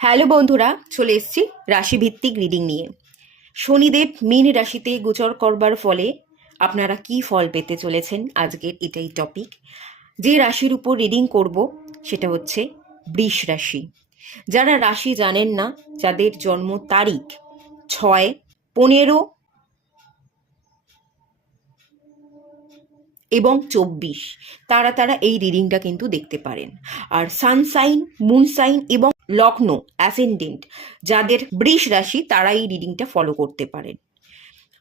Hello বন্ধুরা, চলে এসেছি রাশিভিত্তিক রিডিং নিয়ে। শনিদেব মীন রাশিতে গোচর করবার ফলে আপনারা কি ফল পেতে চলেছেন, আজকের এটাই টপিক। যে রাশির উপর রিডিং করব সেটা হচ্ছে বৃষ রাশি। যারা রাশি জানেন না, যাদের জন্ম তারিখ 6, 15 এবং 24, তারা এই রিডিংটা কিন্তু দেখতে পারেন। আর সানসাইন, মুনসাইন এবং লগ্ন অ্যাসেন্ডেন্ট যাদের বৃষ রাশি, তারা এই রিডিংটা ফলো করতে পারেন।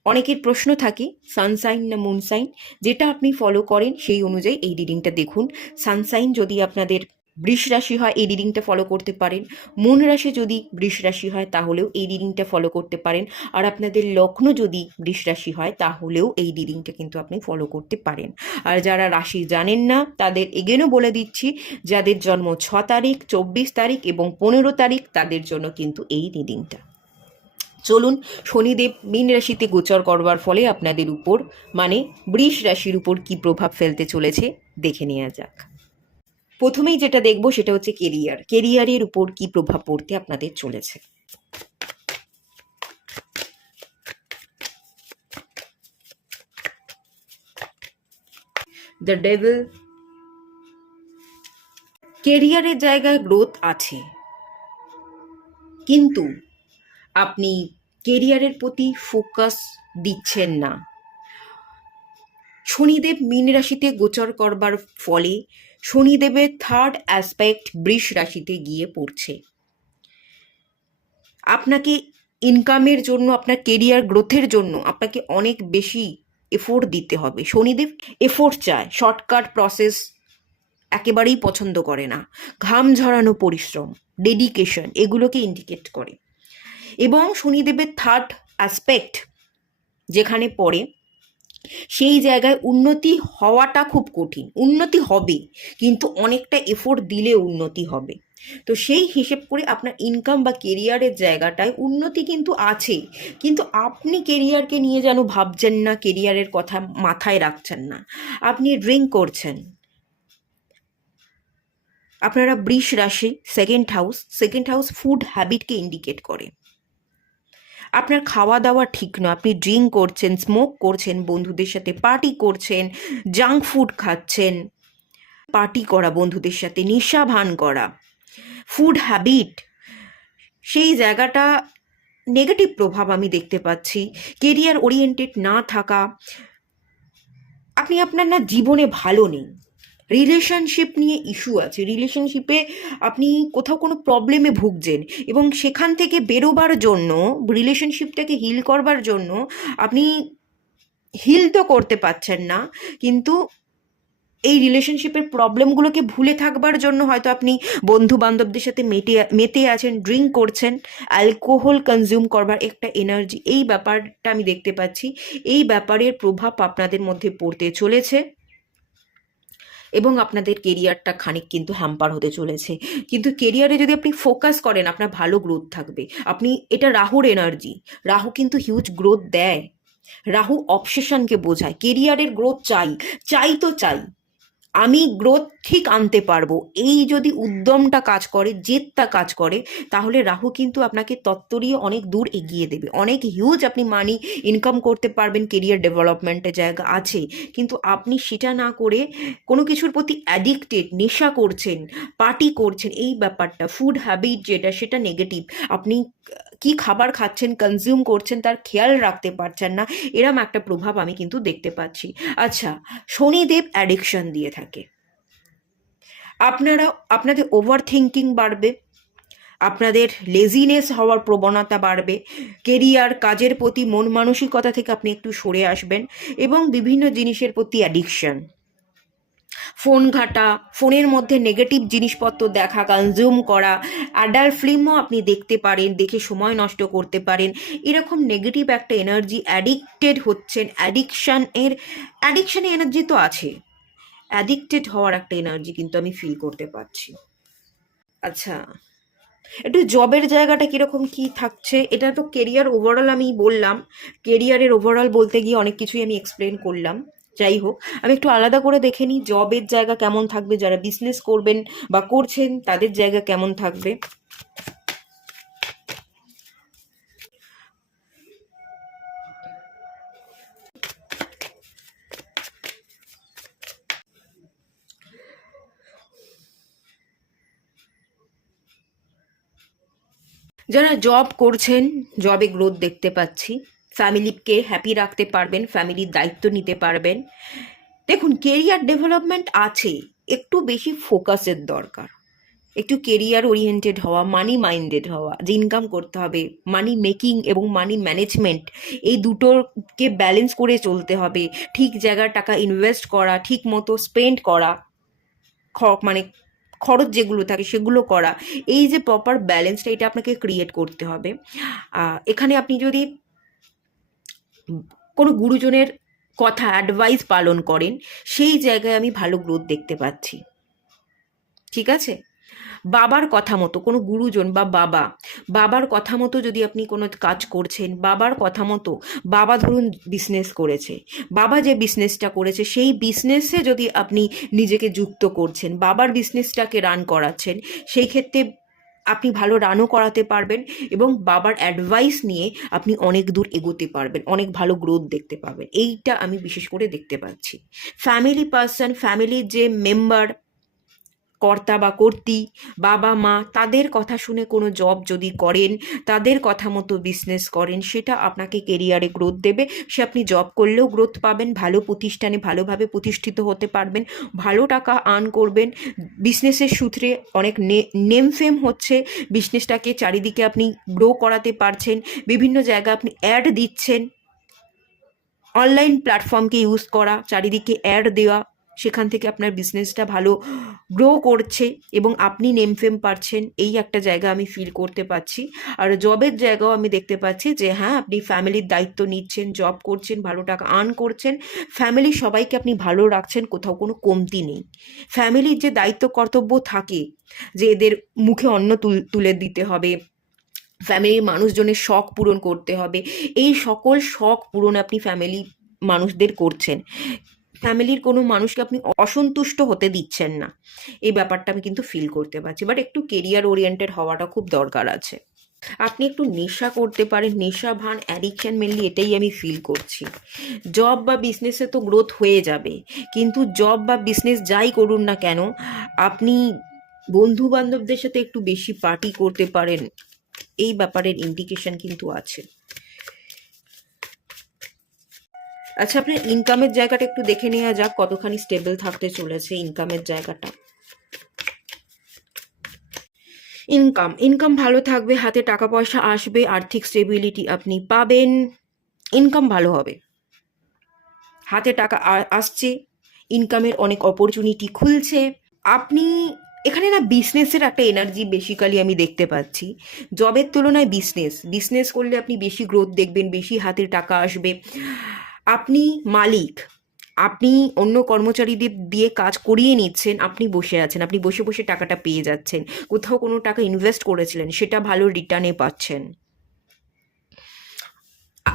অনেকের প্রশ্ন থাকে সানসাইন না মুনসাইন, যেটা আপনি ফলো করেন সেই অনুযায়ী এই রিডিংটা দেখুন। সানসাইন যদি আপনাদের বৃষ রাশি হয়, এই রিডিংটা ফলো করতে পারেন। মূন রাশি যদি বৃষ রাশি হয় তাহলেও এই রিডিংটা ফলো করতে পারেন। আর আপনাদের লগ্ন যদি বৃষ রাশি হয় তাহলেও এই রিডিংটা কিন্তু আপনি ফলো করতে পারেন। আর যারা রাশি জানেন না তাদের এগেনও বলে দিচ্ছি, যাদের জন্ম 6 তারিখ, 24 তারিখ এবং 15 তারিখ, তাদের জন্য কিন্তু এই রিডিংটা। চলুন, শনিদেব মীন রাশিতে গোচর করবার ফলে আপনাদের উপর মানে বৃষ রাশির উপর কি প্রভাব ফেলতে চলেছে দেখে নেওয়া যাক। প্রথমেই যেটা দেখব সেটা হচ্ছে কেরিয়ারের উপর কি প্রভাব পড়তে আপনাদের চলেছে। The devil. কেরিয়ারের জায়গায় গ্রোথ আছে, কিন্তু আপনি কেরিয়ারের প্রতি ফোকাস দিচ্ছেন না। শনিদেব মীন রাশিতে গোচর করবার ফলে শনিদেবের থার্ড অ্যাসপেক্ট বৃষ রাশিতে গিয়ে পড়ছে। আপনাকে ইনকামের জন্য, আপনার কেরিয়ার গ্রোথের জন্য আপনাকে অনেক বেশি এফোর্ট দিতে হবে। শনিদেব এফোর্ট চায়, শর্টকাট প্রসেস একেবারেই পছন্দ করে না। ঘাম ঝরানো পরিশ্রম, ডেডিকেশন, এগুলোকে ইন্ডিকেট করে। এবং শনিদেবের থার্ড অ্যাসপেক্ট যেখানে পড়ে, সেই জায়গায় উন্নতি হওয়াটা খুব কঠিন। উন্নতি হবে, কিন্তু অনেকটা এফোর্ট দিলে উন্নতি হবে। তো সেই হিসেব করে আপনার ইনকাম বা কেরিয়ারের জায়গাটায় উন্নতি কিন্তু আছে, কিন্তু আপনি কেরিয়ারকে নিয়ে যেন ভাবছেন না, কেরিয়ারের কথা মাথায় রাখছেন না, আপনি ড্রিঙ্ক করছেন। আপনারা বৃষ রাশি, সেকেন্ড হাউস ফুড হ্যাবিটকে ইন্ডিকেট করে। আপনার খাওয়া দাওয়া ঠিক নয়, আপনি ড্রিঙ্ক করছেন, স্মোক করছেন, বন্ধুদের সাথে পার্টি করছেন, জাঙ্ক ফুড খাচ্ছেন। পার্টি করা, বন্ধুদের সাথে নেশা ভান করা, ফুড হ্যাবিট, সেই জায়গাটা নেগেটিভ প্রভাব আমি দেখতে পাচ্ছি। কেরিয়ার ওরিয়েন্টেড না থাকা, আপনি আপনার না জীবনে ভালো নেই। রিলেশনশিপ নিয়ে ইস্যু আছে, রিলেশনশিপে আপনি কোথাও কোনো প্রবলেমে ভুগছেন এবং সেখান থেকে বেরোবার জন্য, রিলেশনশিপটাকে হিল করবার জন্য আপনি হিল তো করতে পারছেন না, কিন্তু এই রিলেশনশিপের প্রবলেমগুলোকে ভুলে থাকবার জন্য হয়তো আপনি বন্ধু বান্ধবদের সাথে মেতে আছেন, ড্রিঙ্ক করছেন, অ্যালকোহল কনজিউম করবার একটা এনার্জি, এই ব্যাপারটা আমি দেখতে পাচ্ছি। এই ব্যাপারের প্রভাব আপনাদের মধ্যে পড়তে চলেছে এবং আপনাদের কেরিয়ারটা খানিক কিন্তু হ্যাম্পার হতে চলেছে। কিন্তু কেরিয়ারে যদি আপনি ফোকাস করেন, আপনার ভালো গ্রোথ থাকবে। আপনি, এটা রাহুর এনার্জি, রাহু কিন্তু হিউজ গ্রোথ দেয়। রাহু অবসেশনকে বোঝায়। কেরিয়ারের গ্রোথ চাই তো চাই, আমি গ্রোথ ঠিক আনতে পারবো, এই যদি উদ্যমটা কাজ করে, জেদটা কাজ করে, তাহলে রাহু কিন্তু আপনাকে তত্ত্বরিয়ে অনেক দূর এগিয়ে দেবে। অনেক হিউজ আপনি মানি ইনকাম করতে পারবেন, কেরিয়ার ডেভেলপমেন্টের জায়গা আছে। কিন্তু আপনি সেটা না করে কোনো কিছুর প্রতি অ্যাডিক্টেড, নেশা করছেন, পার্টি করছেন, এই ব্যাপারটা, ফুড হ্যাবিট যেটা, সেটা নেগেটিভ। আপনি কি খাবার খাচ্ছেন, কনজিউম করছেন, তার খেয়াল রাখতে পারছেন না, এরম একটা প্রভাব আমি কিন্তু দেখতে পাচ্ছি। আচ্ছা, শনিদেব অ্যাডিকশন দিয়ে থাকে। আপনাদের ওভার থিঙ্কিং বাড়বে, আপনাদের লেজিনেস হওয়ার প্রবণতা বাড়বে, কেরিয়ার, কাজের প্রতি মন মানসিকতা থেকে আপনি একটু সরে আসবেন এবং বিভিন্ন জিনিসের প্রতি অ্যাডিকশন, ফোন ঘাটা, ফোনের মধ্যে নেগেটিভ জিনিসপত্র দেখা, কনজিউম করা, অ্যাডাল্ট ফিল্মও আপনি দেখতে পারেন, দেখে সময় নষ্ট করতে পারেন। এরকম নেগেটিভ একটা এনার্জি, অ্যাডিক্টেড হচ্ছেন। অ্যাডিকশানে এনার্জি তো আছে, অ্যাডিক্টেড হওয়ার একটা এনার্জি কিন্তু আমি ফিল করতে পারছি। আচ্ছা, একটু জবের জায়গাটা কীরকম কী থাকছে, এটা তো কেরিয়ার ওভারঅল আমি বললাম। কেরিয়ারের ওভারঅল বলতে গিয়ে অনেক কিছুই আমি এক্সপ্লেন করলাম। যাই হোক, আমি একটু আলাদা করে দেখে নিই জবের জায়গা কেমন থাকবে, যারা বিজনেস করবেন বা করছেন তাদের জায়গা কেমন থাকবে। যারা জব করছেন, জবে গ্রোথ দেখতে পাচ্ছি, ফ্যামিলিকে হ্যাপি রাখতে পারবেন, ফ্যামিলির দায়িত্ব নিতে পারবেন। দেখুন, কেরিয়ার ডেভেলপমেন্ট আছে, একটু বেশি ফোকাসের দরকার, একটু কেরিয়ার ওরিয়েন্টেড হওয়া, মানি মাইন্ডেড হওয়া, যে ইনকাম করতে হবে, মানি মেকিং এবং মানি ম্যানেজমেন্ট, এই দুটোকে ব্যালেন্স করে চলতে হবে। ঠিক জায়গায় টাকা ইনভেস্ট করা, ঠিক মতো স্পেন্ড করা, মানে খরচ যেগুলো থাকে সেগুলো করা, এই যে প্রপার ব্যালেন্সটা, এটা আপনাকে ক্রিয়েট করতে হবে। এখানে আপনি যদি কোনো গুরুজনের কথা অ্যাডভাইস পালন করেন, সেই জায়গায় আমি ভালো গ্রোথ দেখতে পাচ্ছি। ঠিক আছে? বাবার কথা মতো, কোনো গুরুজন বা বাবার কথা মতো যদি আপনি কোনো কাজ করছেন, বাবার কথা মতো, বাবা ধরুন বিজনেস করেছে, বাবা যে বিজনেসটা করেছে সেই বিজনেসে যদি আপনি নিজেকে যুক্ত করছেন, বাবার বিজনেসটাকে রান করাচ্ছেন, সেই ক্ষেত্রে আপনি ভালো রানও করাতে পারবেন এবং বাবার অ্যাডভাইস নিয়ে আপনি অনেক দূর এগোতে পারবেন, অনেক ভালো গ্রোথ দেখতে পাবেন। এইটা আমি বিশেষ করে দেখতে পাচ্ছি। ফ্যামিলি পার্সন, ফ্যামিলির যে মেম্বার, কর্তা বা কর্ত্রী, বাবা মা, তাদের কথা শুনে কোনো জব যদি করেন, তাদের কথা মতো বিজনেস করেন, সেটা আপনাকে কেরিয়ারে গ্রোথ দেবে। সে আপনি জব করলেও গ্রোথ পাবেন, ভালো প্রতিষ্ঠানে ভালোভাবে প্রতিষ্ঠিত হতে পারবেন, ভালো টাকা আর্ন করবেন, বিজনেসের সূত্রে অনেক নেম ফেম হচ্ছে, বিজনেসটাকে চারিদিকে আপনি গ্রো করাতে পারছেন, বিভিন্ন জায়গায় আপনি অ্যাড দিচ্ছেন, অনলাইন প্ল্যাটফর্মকে ইউজ করা, চারিদিকে অ্যাড দেওয়া, সেখান থেকে আপনার বিজনেসটা ভালো গ্রো করছে এবং আপনি নেম ফেম পাচ্ছেন, এই একটা জায়গা আমি ফিল করতে পারছি। আর জবের জায়গাও আমি দেখতে পাচ্ছি যে হ্যাঁ, আপনি ফ্যামিলির দায়িত্ব নিচ্ছেন, জব করছেন, ভালো টাকা আর্ন করছেন, ফ্যামিলির সবাইকে আপনি ভালো রাখছেন, কোথাও কোনো কমতি নেই। ফ্যামিলির যে দায়িত্ব কর্তব্য থাকে, যে এদের মুখে অন্ন তুলে দিতে হবে, ফ্যামিলির মানুষজনের শখ পূরণ করতে হবে, এই সকল শখ পূরণ আপনি ফ্যামিলি মানুষদের করছেন, ফ্যামিলির কোনো মানুষকে আপনি অসন্তুষ্ট হতে দিচ্ছেন না, এই ব্যাপারটা আমি কিন্তু ফিল করতে পারছি। বাট একটু কেরিয়ার ওরিয়েন্টেড হওয়াটা খুব দরকার আছে। আপনি একটু নেশা করতে পারেন, নেশা ভান অ্যাডিকশন, মেনলি এটাই আমি ফিল করছি। জব বা বিজনেসে তো গ্রোথ হয়ে যাবে, কিন্তু জব বা বিজনেস যাই করুন না কেন, আপনি বন্ধু বান্ধবদের সাথে একটু বেশি পার্টি করতে পারেন, এই ব্যাপারের ইন্ডিকেশন কিন্তু আছে। আচ্ছা, আপনার ইনকামের জায়গাটা একটু দেখে নেওয়া যাক, কতখানি স্টেবল থাকতে চলেছে ইনকামের জায়গাটা। ইনকাম ভালো থাকবে, হাতে টাকা পয়সা আসবে, আর্থিক স্টেবিলিটি আপনি পাবেন, ইনকাম ভালো হবে, হাতে টাকা আসছে, ইনকামের অনেক অপরচুনিটি খুলছে। আপনি এখানে না বিজনেসের একটা এনার্জি বেসিক্যালি আমি দেখতে পাচ্ছি। জবের তুলনায় বিজনেস করলে আপনি বেশি গ্রোথ দেখবেন, বেশি হাতে টাকা আসবে, আপনি মালিক, আপনি অন্য কর্মচারীদের দিয়ে কাজ করিয়ে নিচ্ছেন, আপনি বসে আছেন, আপনি বসে বসে টাকাটা পেয়ে যাচ্ছেন, কোথাও কোনো টাকা ইনভেস্ট করেছিলেন সেটা ভালো রিটার্নে পাচ্ছেন,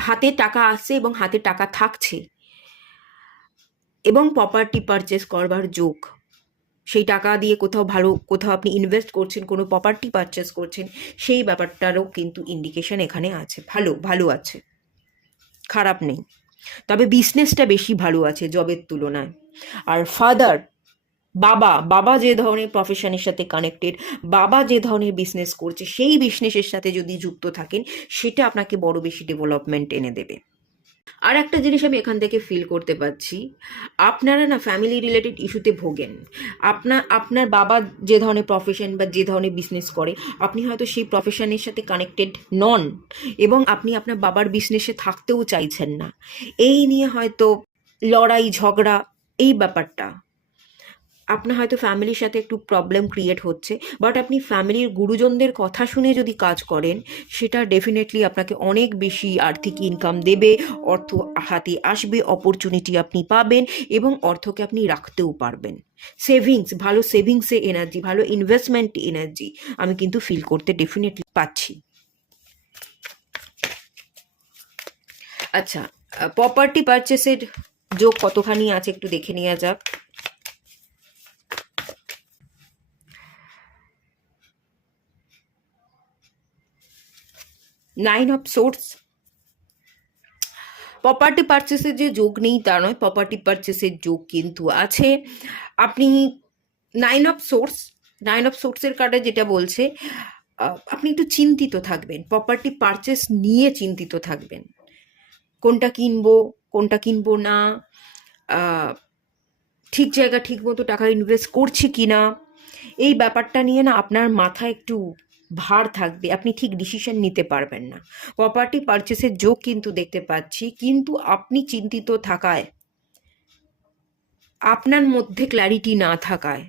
হাতে টাকা আসছে এবং হাতে টাকা থাকছে, এবং প্রপার্টি পারচেস করবার যোগ, সেই টাকা দিয়ে কোথাও আপনি ইনভেস্ট করছেন, কোনো প্রপার্টি পারচেস করছেন, সেই ব্যাপারটারও কিন্তু ইন্ডিকেশন এখানে আছে, ভালো আছে, খারাপ নেই। তবে বিজনেসটা বেশি ভালো আছে জবের তুলনায়। আর ফাদার, বাবা যে ধরনের প্রফেশনের সাথে কানেক্টেড, বাবা যে ধরনের বিজনেস করছে, সেই বিজনেসের সাথে যদি যুক্ত থাকেন, সেটা আপনাকে বড় বেশি ডেভেলপমেন্ট এনে দেবে। আর একটা জিনিস আমি এখান থেকে ফিল করতে পারছি, আপনারা না ফ্যামিলি রিলেটেড ইস্যুতে ভোগেন। আপনার বাবা যে ধরনের প্রফেশন বা যে ধরনের বিজনেস করে, আপনি হয়তো সেই প্রফেশনের সাথে কানেক্টেড নন, এবং আপনি আপনার বাবার বিজনেসে থাকতেও চাইছেন না, এই নিয়ে হয়তো লড়াই ঝগড়া, এই ব্যাপারটা আপনার হয়তো ফ্যামিলির সাথে একটু প্রবলেম ক্রিয়েট হচ্ছে। বাট আপনি ফ্যামিলির গুরুজনদের কথা শুনে যদি কাজ করেন, সেটা ডেফিনেটলি আপনাকে অনেক বেশি আর্থিক ইনকাম দেবে, অর্থ হাতে আসবে, অপরচুনিটি আপনি পাবেন এবং অর্থকে আপনি রাখতেও পারবেন। ভালো সেভিংসে এনার্জি, ভালো ইনভেস্টমেন্ট এনার্জি আমি কিন্তু ফিল করতে ডেফিনেটলি পাচ্ছি। আচ্ছা, প্রপার্টি পারচেসের যোগ কতখানি আছে একটু দেখে নেওয়া যাক। নাইন অফ সোর্স, প্রপার্টি পারচেসের যে যোগ নেই তা নয়, প্রপার্টি পারচেসের যোগ কিন্তু আছে। আপনি নাইন অফ সোর্সের কার্ডে যেটা বলছে, আপনি একটু চিন্তিত থাকবেন, প্রপার্টি পারচেস নিয়ে চিন্তিত থাকবেন, কোনটা কিনবো কোনটা কিনবো না, আহ, ঠিক জায়গা ঠিক মতো টাকা ইনভেস্ট করছি কি না, এই ব্যাপারটা নিয়ে না আপনার মাথায় একটু ভার থাকবে, আপনি ঠিক ডিসিশন নিতে পারবেন না। প্রপার্টি পারচেসের যোগ কিন্তু দেখতে পাচ্ছি, কিন্তু আপনি চিন্তিত থাকায়, আপনার মধ্যে ক্ল্যারিটি না থাকায়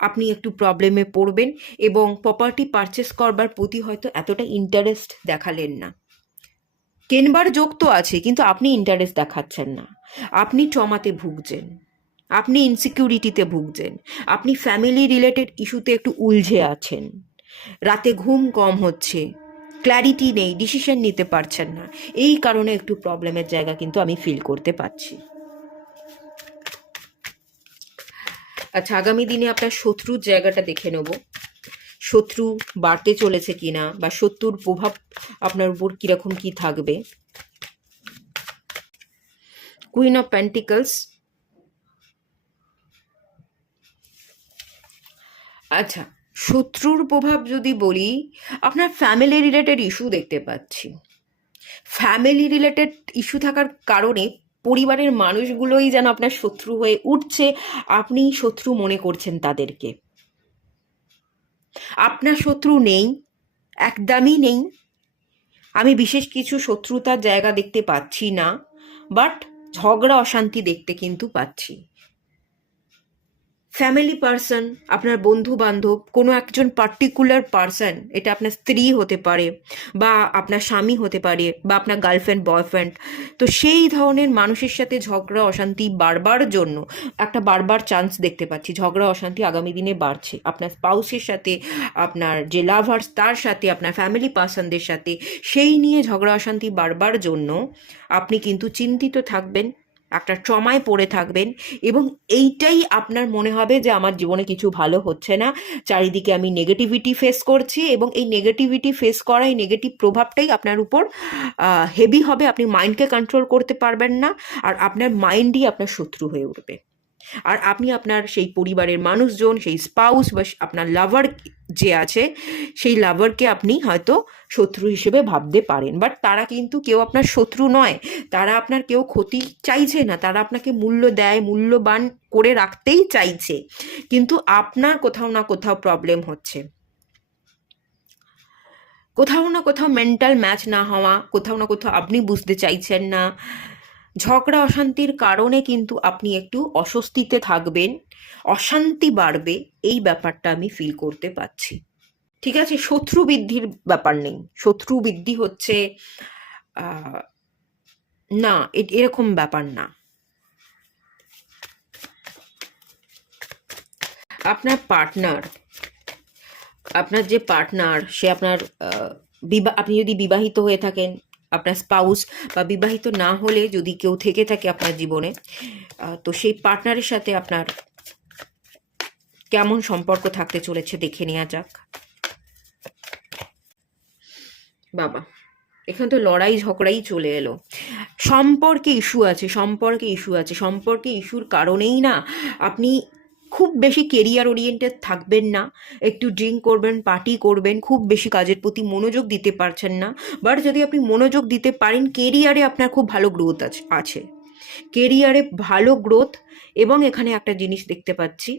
আপনি একটু প্রবলেমে পড়বেন, এবং প্রপার্টি পারচেস করবার প্রতি হয়তো এতটা ইন্টারেস্ট দেখালেন না। কেনবার যোগ তো আছে, কিন্তু আপনি ইন্টারেস্ট দেখাচ্ছেন না, আপনি ট্রমাতে ভুগছেন, আপনি ইনসিকিউরিটিতে ভুগছেন, আপনি ফ্যামিলি রিলেটেড ইস্যুতে একটু উলঝে আছেন, রাতে ঘুম কম হচ্ছে, ক্ল্যারিটি নেই, ডিসিশন নিতে পারছেন না, এই কারণে একটু প্রবলেমের জায়গা কিন্তু আমি ফিল করতে পারছি। আচ্ছা, আগামী দিনে আপনার শত্রুর জায়গাটা দেখে নেব, শত্রু বাড়তে চলেছে কিনা, বা শত্রুর প্রভাব আপনার উপর কিরকম কি থাকবে। Queen of pentacles. আচ্ছা, শত্রুর প্রভাব যদি বলি, আপনার ফ্যামিলি রিলেটেড ইস্যু দেখতে পাচ্ছি। ফ্যামিলি রিলেটেড ইস্যু থাকার কারণে পরিবারের মানুষগুলোই যেন আপনার শত্রু হয়ে উঠছে, আপনি শত্রু মনে করছেন তাদেরকে। আপনার শত্রু নেই, একদমই নেই, আমি বিশেষ কিছু শত্রুতার জায়গা দেখতে পাচ্ছি না, বাট ঝগড়া অশান্তি দেখতে কিন্তু পাচ্ছি। ফ্যামিলি পার্সন, আপনার বন্ধু বান্ধব, কোনো একজন পার্টিকুলার পার্সন, এটা আপনার স্ত্রী হতে পারে, বা আপনার স্বামী হতে পারে, বা আপনার গার্লফ্রেন্ড বয়ফ্রেন্ড, তো সেই ধরনের মানুষের সাথে ঝগড়া অশান্তি বাড়বার জন্য একটা বারবার চান্স দেখতে পাচ্ছি। ঝগড়া অশান্তি আগামী দিনে বাড়ছে আপনার স্পাউসের সাথে, আপনার যে লাভার্স তার সাথে, আপনার ফ্যামিলি পার্সনদের সাথে, সেই নিয়ে ঝগড়া অশান্তি বাড়বার জন্য আপনি কিন্তু চিন্তিত থাকবেন, একটা ট্রমায় পড়ে থাকবেন, এবং এইটাই আপনার মনে হবে যে আমার জীবনে কিছু ভালো হচ্ছে না, চারিদিকে আমি নেগেটিভিটি ফেস করছি, এবং এই নেগেটিভিটি ফেস করা, এই নেগেটিভ প্রভাবটাই আপনার উপর হেভি হবে, আপনি মাইন্ডকে কন্ট্রোল করতে পারবেন না, আর আপনার মাইন্ডই আপনার শত্রু হয়ে উঠবে। আর আপনি আপনার সেই পরিবারের মানুষজন, সেই স্পাউস বা আপনার লাভার যে আছে, সেই লাভারকে আপনি হয়তো শত্রু হিসেবে ভাবতে পারেন, বাট তারা কিন্তু কেউ আপনার শত্রু নয়, তারা আপনার কেউ ক্ষতি চাইছে না, তারা আপনাকে মূল্য দেয়, মূল্যবান করে রাখতেই চাইছে, কিন্তু আপনার কোথাও না কোথাও প্রবলেম হচ্ছে, কোথাও না কোথাও মেন্টাল ম্যাচ না হওয়া, কোথাও না কোথাও আপনি বুঝতে চাইছেন না, ঝগড়া অশান্তির কারণে কিন্তু আপনি একটু অস্বস্তিতে থাকবেন, অশান্তি বাড়বে, এই ব্যাপারটা আমি ফিল করতে পারছি। ঠিক আছে, শত্রু বৃদ্ধির ব্যাপার নেই, শত্রু বৃদ্ধি হচ্ছে না, এরকম ব্যাপার না। আপনার পার্টনার, আপনার যে পার্টনার, সে আপনার আপনি যদি বিবাহিত হয়ে থাকেন, আপনার স্পাউস, বা বিবাহিত না হলে যদি কেউ থেকে থাকে আপনার জীবনে, তো সেই পার্টনারের সাথে আপনার কেমন সম্পর্ক থাকতে চলেছে দেখে নেওয়া যাক। বাবা, এখানে তো লড়াই ঝগড়াই চলে এলো, সম্পর্কে ইস্যু আছে, সম্পর্কে ইস্যু আছে, সম্পর্কে ইস্যুর কারণেই না আপনি খুব বেশি কেরিয়ার ওরিয়েন্টেড থাকবেন না, একটু ড্রিঙ্ক করবেন, পার্টি করবেন, খুব বেশি কাজের প্রতি মনোযোগ দিতে পারছেন না, বাট যদি আপনি মনোযোগ দিতে পারেন, কেরিয়ারে আপনার খুব ভালো গ্রোথ আছে, কেরিয়ারে ভালো গ্রোথ, এবং এখানে একটা জিনিস দেখতে পাচ্ছি,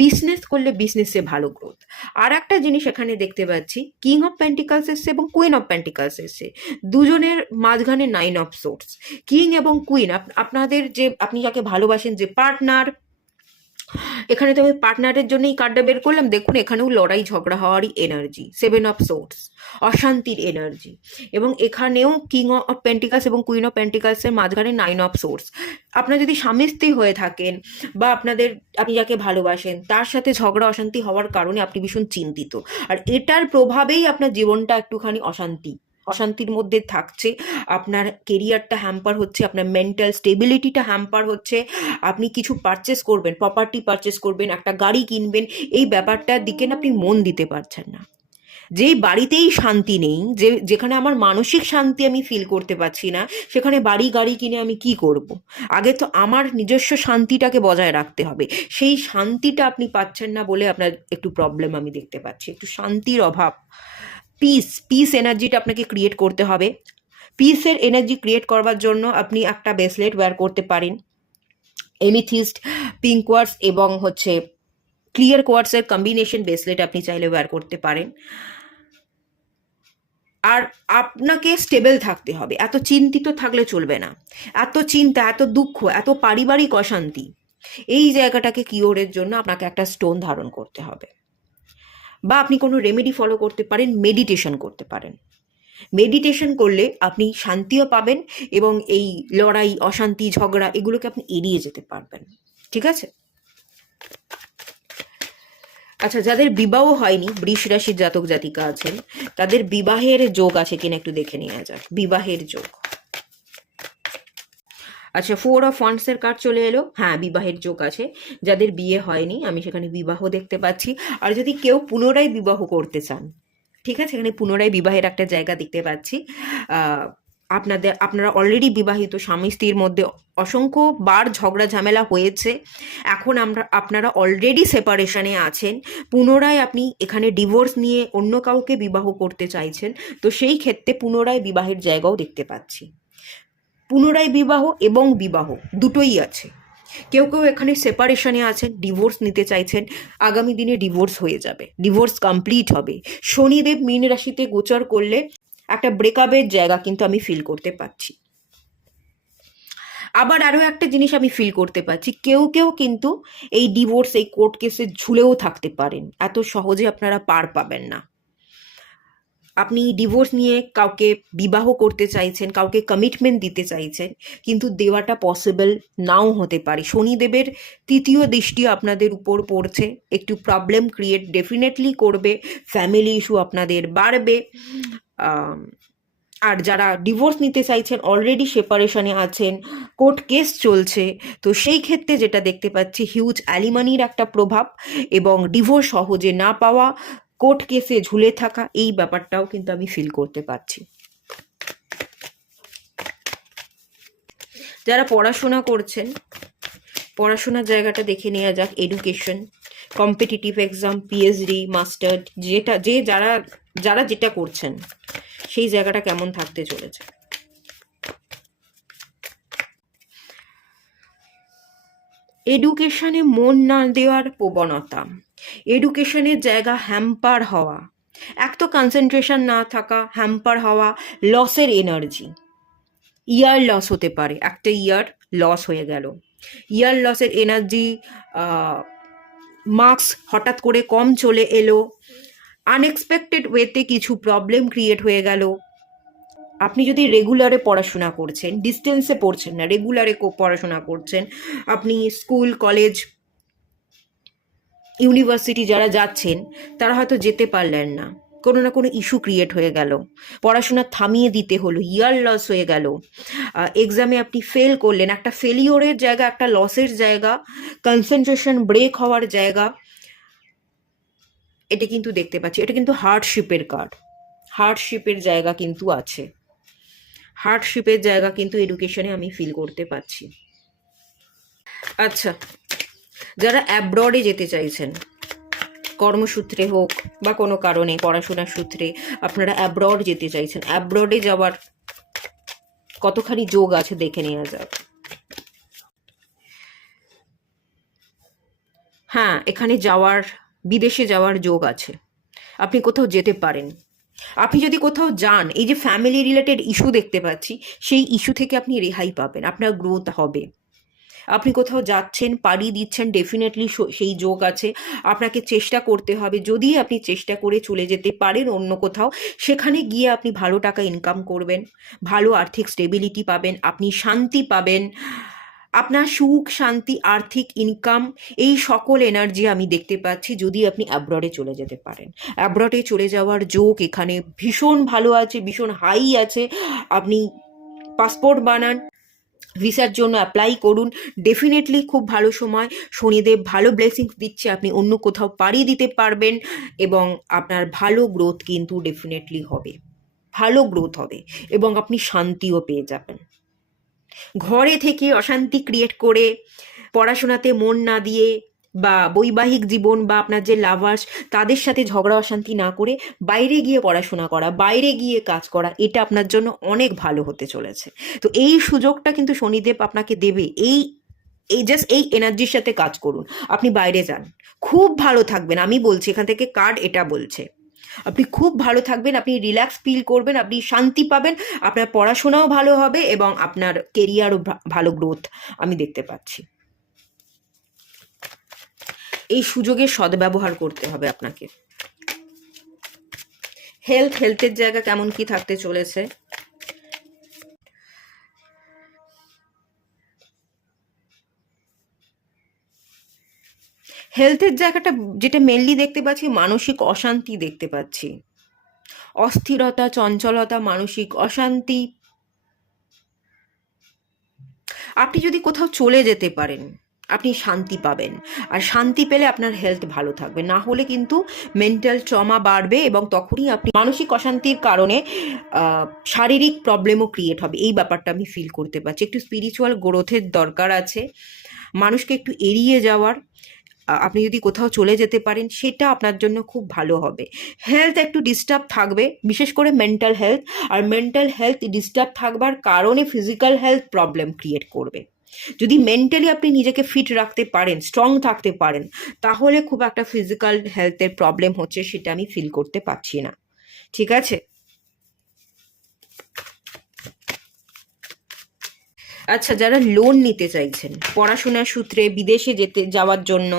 বিজনেস করলে বিজনেসে ভালো গ্রোথ। আর একটা জিনিস এখানে দেখতে পাচ্ছি, কিং অফ পেন্টিকালস এসছে এবং কুইন অফ পেন্টিকালস এসছে, দুজনের মাঝখানে নাইন অফ সোর্স। কিং এবং কুইন, আপনাদের যে, আপনি যাকে ভালোবাসেন, যে পার্টনার, এখানে তো আমি পার্টনারের জন্যই কার্ডটা বের করলাম, দেখুন এখানেও লড়াই ঝগড়া হওয়ারই এনার্জি, সেভেন অফ সোর্স, অশান্তির এনার্জি, এবং এখানেও কিং অফ পেন্টিকালস এবং কুইন অফ পেন্টিকালসের মাঝখানে নাইন অফ সোর্স। আপনার যদি স্বামী স্ত্রী হয়ে থাকেন, বা আপনি যাকে ভালোবাসেন তার সাথে ঝগড়া অশান্তি হওয়ার কারণে আপনি ভীষণ চিন্তিত, আর এটার প্রভাবেই আপনার জীবনটা একটুখানি অশান্তির মধ্যে থাকছে, আপনার কেরিয়ারটা হ্যাম্পার হচ্ছে, আপনার মেন্টাল স্টেবিলিটিটা হ্যাম্পার হচ্ছে, আপনি কিছু পারচেস করবেন, প্রপার্টি পারচেস করবেন, একটা গাড়ি কিনবেন, এই ব্যাপারটার দিকে না আপনি মন দিতে পারছেন না। যেই বাড়িতেই শান্তি নেই, যেখানে আমার মানসিক শান্তি আমি ফিল করতে পারছি না, সেখানে বাড়ি গাড়ি কিনে আমি কি করব? আগে তো আমার নিজস্ব শান্তিটাকে বজায় রাখতে হবে। সেই শান্তিটা আপনি পাচ্ছেন না বলে আপনার একটু প্রবলেম আমি দেখতে পাচ্ছি, একটু শান্তির অভাব। পিস এনার্জিটা আপনাকে ক্রিয়েট করতে হবে। পিসের এনার্জি ক্রিয়েট করবার জন্য আপনি একটা ব্রেসলেট ওয়্যার করতে পারেন, এমিথিস্ট, পিঙ্ক কোয়ার্টজ এবং হচ্ছে ক্লিয়ার কোয়ার্টজের কম্বিনেশন ব্রেসলেট আপনি চাইলে ওয়্যার করতে পারেন। আর আপনাকে স্টেবল থাকতে হবে, এত চিন্তিত থাকলে চলবে না। এত চিন্তা, এত দুঃখ, এত পারিবারিক অশান্তি, এই জায়গাটাকে কিওরের জন্য আপনাকে একটা স্টোন ধারণ করতে হবে, বা আপনি কোনো রেমেডি ফলো করতে পারেন, মেডিটেশন করতে পারেন। মেডিটেশন করলে আপনি শান্তিও পাবেন এবং এই লড়াই, অশান্তি, ঝগড়া এগুলোকে আপনি এড়িয়ে যেতে পারবেন। ঠিক আছে? আচ্ছা, যাদের বিবাহ হয়নি, বৃষ রাশির জাতক জাতিকা আছেন, তাদের বিবাহের যোগ আছে কিনা একটু দেখে নেওয়া যাক। বিবাহের যোগ, আচ্ছা 4 অফ ওয়ান্ডসের কার্ড চলে এলো। হ্যাঁ, বিবাহের যোগ আছে। যাদের বিয়ে হয়নি, আমি সেখানে বিবাহ দেখতে পাচ্ছি। আর যদি কেউ পুনরায় বিবাহ করতে চান, ঠিক আছে, এখানে পুনরায় বিবাহের একটা জায়গা দেখতে পাচ্ছি। আপনারা অলরেডি বিবাহিত, স্বামী স্ত্রীর মধ্যে অসংখ্য বার ঝগড়া ঝামেলা হয়েছে, এখন আপনারা অলরেডি সেপারেশনে আছেন, পুনরায় আপনি এখানে ডিভোর্স নিয়ে অন্য কাউকে বিবাহ করতে চাইছেন, তো সেই ক্ষেত্রে পুনরায় বিবাহের জায়গাও দেখতে পাচ্ছি। পুনরায় বিবাহ এবং বিবাহ দুটোই আছে। কেউ কেউ এখানে সেপারেশনে আছেন, ডিভোর্স নিতে চাইছেন, আগামী দিনে ডিভোর্স হয়ে যাবে, ডিভোর্স কমপ্লিট হবে। শনিদেব মীন রাশিতে গোচর করলে একটা ব্রেকআপের জায়গা কিন্তু আমি ফিল করতে পারছি। আবার আরও একটা জিনিস আমি ফিল করতে পারছি, কেউ কেউ কিন্তু এই ডিভোর্স, এই কোর্ট কেসে ঝুলেও থাকতে পারেন, এত সহজে আপনারা পার পাবেন না। আপনি ডিভোর্স নিয়ে কাউকে বিবাহ করতে চাইছেন, কাউকে কমিটমেন্ট দিতে চাইছেন, কিন্তু দেওয়াটা পসিবল নাও হতে পারে। শনিদেবের তৃতীয় দৃষ্টি আপনাদের উপর পড়ছে, একটু প্রবলেম ক্রিয়েট ডেফিনেটলি করবে, ফ্যামিলি ইস্যু আপনাদের বাড়বে। আর যারা ডিভোর্স নিতে চাইছেন, অলরেডি সেপারেশনে আছেন, কোর্ট কেস চলছে, তো সেই ক্ষেত্রে যেটা দেখতে পাচ্ছি, হিউজ অ্যালিমানির একটা প্রভাব এবং ডিভোর্স সহজে না পাওয়া, কোর্ট কেসে ঝুলে থাকা, এই ব্যাপারটাও কিন্তু আমি ফিল করতে পারছি। যারা পড়াশোনা করছেন, পড়াশোনার জায়গাটা দেখে নেওয়া যাক। Education, competitive exam, PhD, master, যারা যেটা করছেন, সেই জায়গাটা কেমন থাকতে চলেছে। এডুকেশনে মন না দেওয়ার প্রবণতা, এডুকেশনের জায়গা হ্যাম্পার হওয়া, এক তো কনসেন্ট্রেশন না থাকা, হ্যাম্পার হওয়া, লসের এনার্জি, ইয়ার লস হতে পারে, একটা ইয়ার লস হয়ে গেল, ইয়ার লসের এনার্জি, মার্কস হঠাৎ করে কম চলে এলো, আনএক্সপেক্টেড ওয়েতে কিছু প্রবলেম ক্রিয়েট হয়ে গেল। আপনি যদি রেগুলারে পড়াশোনা করছেন, ডিস্টেন্সে পড়ছেন না, রেগুলারে পড়াশোনা করছেন, আপনি স্কুল, কলেজ, ইউনিভার্সিটি যারা যাচ্ছেন, তারা হয়তো যেতে পারলেন না, কোনো না কোনো ইস্যু ক্রিয়েট হয়ে গেল, পড়াশোনা থামিয়ে দিতে হলো, ইয়ার লস হয়ে গেল, এক্সামে আপনি ফেল করলেন, একটা ফেলিওরের জায়গা, একটা লসের জায়গা, কনসেন্ট্রেশন ব্রেক হওয়ার জায়গা, এটা কিন্তু দেখতে পাচ্ছি। এটা কিন্তু হার্ডশিপের কার্ড, হার্ডশিপের জায়গা কিন্তু আছে, হার্ডশিপের জায়গা কিন্তু এডুকেশনে আমি ফিল করতে পারছি। আচ্ছা, যারা অ্যাব্রডে যেতে চাইছেন, কর্মসূত্রে হোক বা কোনো কারণে পড়াশোনার সূত্রে আপনারা অ্যাব্রড যেতে চাইছেন, অ্যাব্রডে যাওয়ার কতখানি যোগ আছে দেখে নেওয়া যাক। হ্যাঁ, এখানে বিদেশে যাওয়ার যোগ আছে, আপনি কোথাও যেতে পারেন। আপনি যদি কোথাও যান, এই যে ফ্যামিলি রিলেটেড ইস্যু দেখতে পাচ্ছি, সেই ইস্যু থেকে আপনি রেহাই পাবেন, আপনার গ্রোথ হবে। আপনি কোথাও যাচ্ছেন, পাড়ি দিচ্ছেন, ডেফিনেটলি সেই যোগ আছে। আপনাকে চেষ্টা করতে হবে, যদি আপনি চেষ্টা করে চলে যেতে পারেন অন্য কোথাও, সেখানে গিয়ে আপনি ভালো টাকা ইনকাম করবেন, ভালো আর্থিক স্টেবিলিটি পাবেন, আপনি শান্তি পাবেন, আপনার সুখ, শান্তি, আর্থিক ইনকাম, এই সকল এনার্জি আমি দেখতে পাচ্ছি যদি আপনি অ্যাব্রডে চলে যেতে পারেন। অ্যাব্রডে চলে যাওয়ার যোগ এখানে ভীষণ ভালো আছে, ভীষণ হাই আছে। আপনি পাসপোর্ট বানান, ভিসার জন্য অ্যাপ্লাই করুন, ডেফিনেটলি খুব ভালো সময়। শনিদেব ভালো ব্লেসিংস দিচ্ছে, আপনি অন্য কোথাও পাড়ি দিতে পারবেন এবং আপনার ভালো গ্রোথ কিন্তু ডেফিনেটলি হবে, ভালো গ্রোথ হবে এবং আপনি শান্তিও পেয়ে যাবেন। ঘরে থেকে অশান্তি ক্রিয়েট করে পড়াশোনাতে মন না দিয়ে বা বৈবাহিক জীবন বা আপনার যে লাভার্স তাদের সাথে ঝগড়া অশান্তি না করে বাইরে গিয়ে পড়াশোনা করা, বাইরে গিয়ে কাজ করা, এটা আপনার জন্য অনেক ভালো হতে চলেছে। তো এই সুযোগটা কিন্তু শনিদেব আপনাকে দেবে। এই এই জাস্ট এই এনার্জির সাথে কাজ করুন, আপনি বাইরে যান, খুব ভালো থাকবেন। আমি বলছি, এখান থেকে কার্ড এটা বলছে আপনি খুব ভালো থাকবেন, আপনি রিল্যাক্স ফিল করবেন, আপনি শান্তি পাবেন, আপনার পড়াশোনাও ভালো হবে এবং আপনার কেরিয়ারও ভালো গ্রোথ আমি দেখতে পাচ্ছি। এই সুযোগের সদ্ব্যবহার করতে হবে আপনাকে। হেলথের জায়গা কেমন কি থাকতে চলেছে? হেলথের জায়গাটা যেটা মেনলি দেখতে পাচ্ছি, মানসিক অশান্তি দেখতে পাচ্ছি, অস্থিরতা, চঞ্চলতা, মানসিক অশান্তি। আপনি যদি কোথাও চলে যেতে পারেন আপনি শান্তি পাবেন, আর শান্তি পেলে আপনার হেলথ ভালো থাকবে, না হলে কিন্তু মেন্টাল ট্রমা বাড়বে এবং তখনই আপনি মানসিক অশান্তির কারণে শারীরিক প্রবলেমও ক্রিয়েট হবে। এই ব্যাপারটা আমি ফিল করতে পারছি। একটু স্পিরিচুয়াল গ্রোথের দরকার আছে, মানুষকে একটু এড়িয়ে যাওয়ার। আপনি যদি কোথাও চলে যেতে পারেন সেটা আপনার জন্য খুব ভালো হবে। হেলথ একটু ডিস্টার্ব থাকবে, বিশেষ করে মেন্টাল হেলথ, আর মেন্টাল হেলথ ডিস্টার্ব থাকবার কারণে ফিজিক্যাল হেলথ প্রবলেম ক্রিয়েট করবে। যদি মেন্টালি আপনি নিজেকে ফিট রাখতে পারেন, স্ট্রং থাকতে পারেন, তাহলে খুব একটা ফিজিক্যাল হেলথের প্রবলেম হচ্ছে সেটা আমি ফিল করতে পারছি না। ঠিক আছে? আচ্ছা, যারা লোন নিতে চাইছেন পড়াশোনার সূত্রে বিদেশে যাওয়ার জন্য,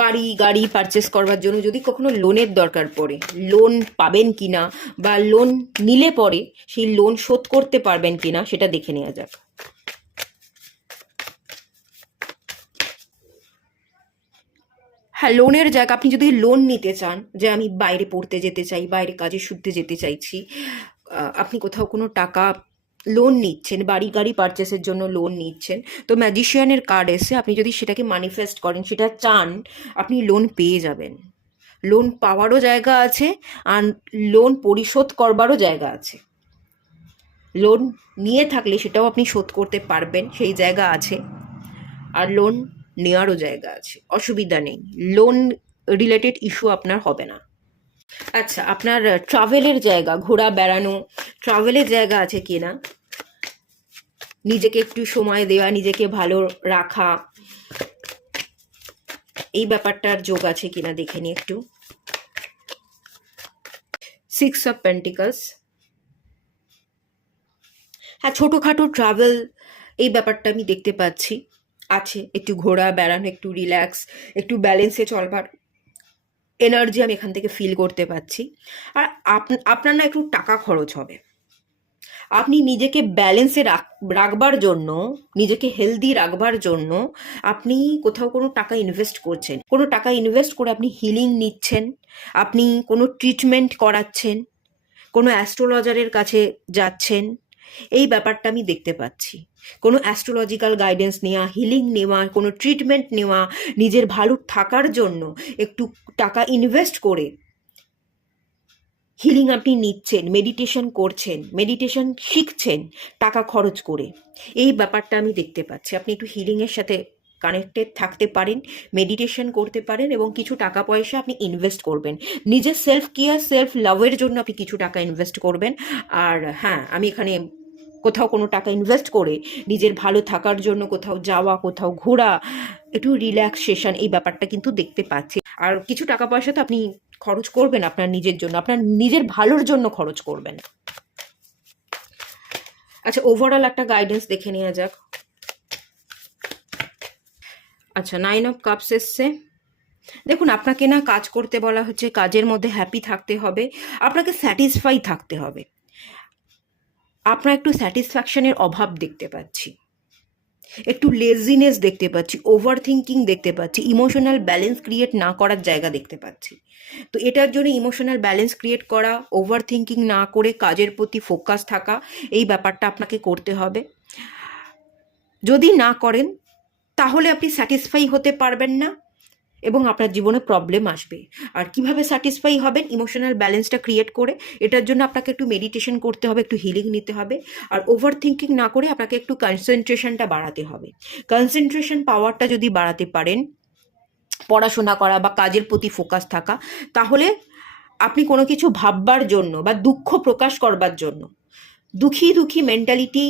বাড়ি গাড়ি পারচেস করবার জন্য যদি কখনো লোনের দরকার পড়ে, লোন পাবেন কিনা বা লোন নিলে পরে সেই লোন শোধ করতে পারবেন কিনা সেটা দেখে নেওয়া যাক। হ্যাঁ, লোনের জায়গা, আপনি যদি লোন নিতে চান যে আমি বাইরে পড়তে যেতে চাই, বাইরে কাজের সূত্রে যেতে চাইছি, আপনি কোথাও কোনো টাকা লোন নিচ্ছেন, বাড়ি গাড়ি পারচেসের জন্য লোন নিচ্ছেন, তো ম্যাজিশিয়ানের কার্ড এসে আপনি যদি সেটাকে ম্যানিফেস্ট করেন, সেটা চান, আপনি লোন পেয়ে যাবেন। লোন পাওয়ারও জায়গা আছে আর লোন পরিশোধ করবারও জায়গা আছে। লোন নিয়ে থাকলে সেটাও আপনি শোধ করতে পারবেন, সেই জায়গা আছে। আর লোন নেওয়ারও জায়গা আছে, অসুবিধা নেই, লোন রিলেটেড ইস্যু আপনার হবে না। আচ্ছা, আপনার ট্রাভেলের জায়গা, ঘোরা বেড়ানো, ট্রাভেলের জায়গা আছে কিনা, নিজেকে একটু সময় দেওয়া, নিজেকে ভালো রাখা, এই ব্যাপারটার যোগ আছে কিনা দেখে নিই একটু। 6 অফ পেন্টিকলস। হ্যাঁ, ছোটোখাটো ট্রাভেল, এই ব্যাপারটা আমি দেখতে পাচ্ছি আছে। একটু ঘোরা বেড়ানো, একটু রিল্যাক্স, একটু ব্যালেন্সে চলবার এনার্জি আমি এখান থেকে ফিল করতে পাচ্ছি। আর আপনার না একটু টাকা খরচ হবে। আপনি নিজেকে ব্যালেন্সে রাখবার জন্য, নিজেকে হেলদি রাখবার জন্য আপনি কোথাও কোনো টাকা ইনভেস্ট করছেন, কোনো টাকা ইনভেস্ট করে আপনি হিলিং নিচ্ছেন, আপনি কোনো ট্রিটমেন্ট করাচ্ছেন, কোনো অ্যাস্ট্রোলজারের কাছে যাচ্ছেন, এই ব্যাপারটা আমি দেখতে পাচ্ছি। কোনো অ্যাস্ট্রোলজিক্যাল গাইডেন্স নেওয়া, হিলিং নেওয়া, কোনো ট্রিটমেন্ট নেওয়া, নিজের ভালো থাকার জন্য একটু টাকা ইনভেস্ট করে হিলিং আপনি নিচ্ছেন, মেডিটেশন করছেন, মেডিটেশন শিখছেন টাকা খরচ করে, এই ব্যাপারটা আমি দেখতে পাচ্ছি। আপনি একটু হিলিংয়ের সাথে কানেক্টেড থাকতে পারেন, মেডিটেশন করতে পারেন এবং কিছু টাকা পয়সা আপনি ইনভেস্ট করবেন। নিজের সেলফ কেয়ার, সেলফ লাভের জন্য আপনি কিছু টাকা ইনভেস্ট করবেন। আর হ্যাঁ, আমি এখানে কোথাও কোনো টাকা ইনভেস্ট করে নিজের ভালো থাকার জন্য কোথাও যাওয়া, কোথাও ঘোরা, একটু রিল্যাক্সেশন, এই ব্যাপারটা কিন্তু দেখতে পাচ্ছি। আর কিছু টাকা পয়সা তো আপনি খরচ করবেন আপনার নিজের জন্য, আপনার নিজের ভালোর জন্য খরচ করবেন। আচ্ছা, ওভারঅল একটা গাইডেন্স দেখে নেওয়া যাক। আচ্ছা, 9 অফ কাপস এসছে। দেখুন, আপনাকে না কাজ করতে বলা হচ্ছে, কাজের মধ্যে হ্যাপি থাকতে হবে, আপনাকে স্যাটিসফাই থাকতে হবে। আপনার একটু স্যাটিসফ্যাকশনের অভাব দেখতে পাচ্ছি, একটু লেজিনেস দেখতে পাচ্ছি, ওভার থিঙ্কিং দেখতে পাচ্ছি, ইমোশনাল ব্যালেন্স ক্রিয়েট না করার জায়গা দেখতে পাচ্ছি। তো এটার জন্য ইমোশনাল ব্যালেন্স ক্রিয়েট করা, ওভার থিঙ্কিং না করে কাজের প্রতি ফোকাস থাকা, এই ব্যাপারটা আপনাকে করতে হবে। যদি না করেন তাহলে আপনি স্যাটিসফাই হতে পারবেন না এবং আপনার জীবনে প্রবলেম আসবে। আর কিভাবে স্যাটিসফাই হবেন? ইমোশনাল ব্যালেন্সটা ক্রিয়েট করে। এটার জন্য আপনাকে একটু মেডিটেশন করতে হবে, একটু হিলিং নিতে হবে। আর ওভার থিঙ্কিং না করে আপনাকে একটু কনসেন্ট্রেশনটা বাড়াতে হবে। কনসেন্ট্রেশন পাওয়ারটা যদি বাড়াতে পারেন, পড়াশোনা করা বা কাজের প্রতি ফোকাস থাকা, তাহলে আপনি কোনো কিছু ভাববার জন্য বা দুঃখ প্রকাশ করবার জন্য, দুঃখী দুঃখী মেন্টালিটি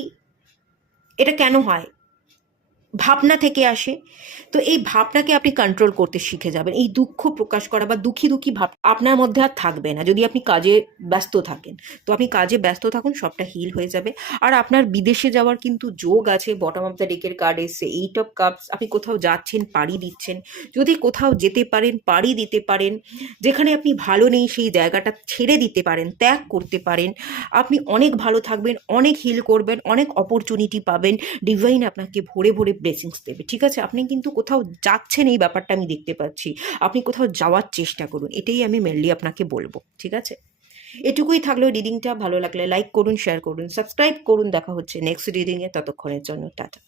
এটা কেন হয়? ভাবনা থেকে আসে। তো এই ভাবনাকে আপনি কন্ট্রোল করতে শিখে যাবেন। এই দুঃখ প্রকাশ করা বা দুঃখী দুঃখী ভাব আপনার মধ্যে আর থাকবে না। যদি আপনি কাজে ব্যস্ত থাকেন, তো আপনি কাজে ব্যস্ত থাকুন, সবটা হিল হয়ে যাবে। আর আপনার বিদেশে যাওয়ার কিন্তু যোগ আছে। বটম অফ দ্য ডেকের কার্ড এসছে এইট অফ কাপস। আপনি কোথাও যাচ্ছেন, পাড়ি দিচ্ছেন। যদি কোথাও যেতে পারেন, পাড়ি দিতে পারেন, যেখানে আপনি ভালো নেই সেই জায়গাটা ছেড়ে দিতে পারেন, ত্যাগ করতে পারেন, আপনি অনেক ভালো থাকবেন, অনেক হিল করবেন, অনেক অপরচুনিটি পাবেন। ডিভাইন আপনাকে ভরে ভরে ব্লেসিংস দেবে। ঠিক আছে? আপনি কিন্তু কোথাও যাচ্ছেন, এই ব্যাপারটা আমি দেখতে পাচ্ছি। আপনি কোথাও যাওয়ার চেষ্টা করুন, এটাই আমি মেনলি আপনাকে বলবো। ঠিক আছে? এটুকুই থাকলো রিডিংটা। ভালো লাগলে লাইক করুন, শেয়ার করুন, সাবস্ক্রাইব করুন। দেখা হচ্ছে নেক্সট রিডিংয়ে। ততক্ষণের জন্য টাটা।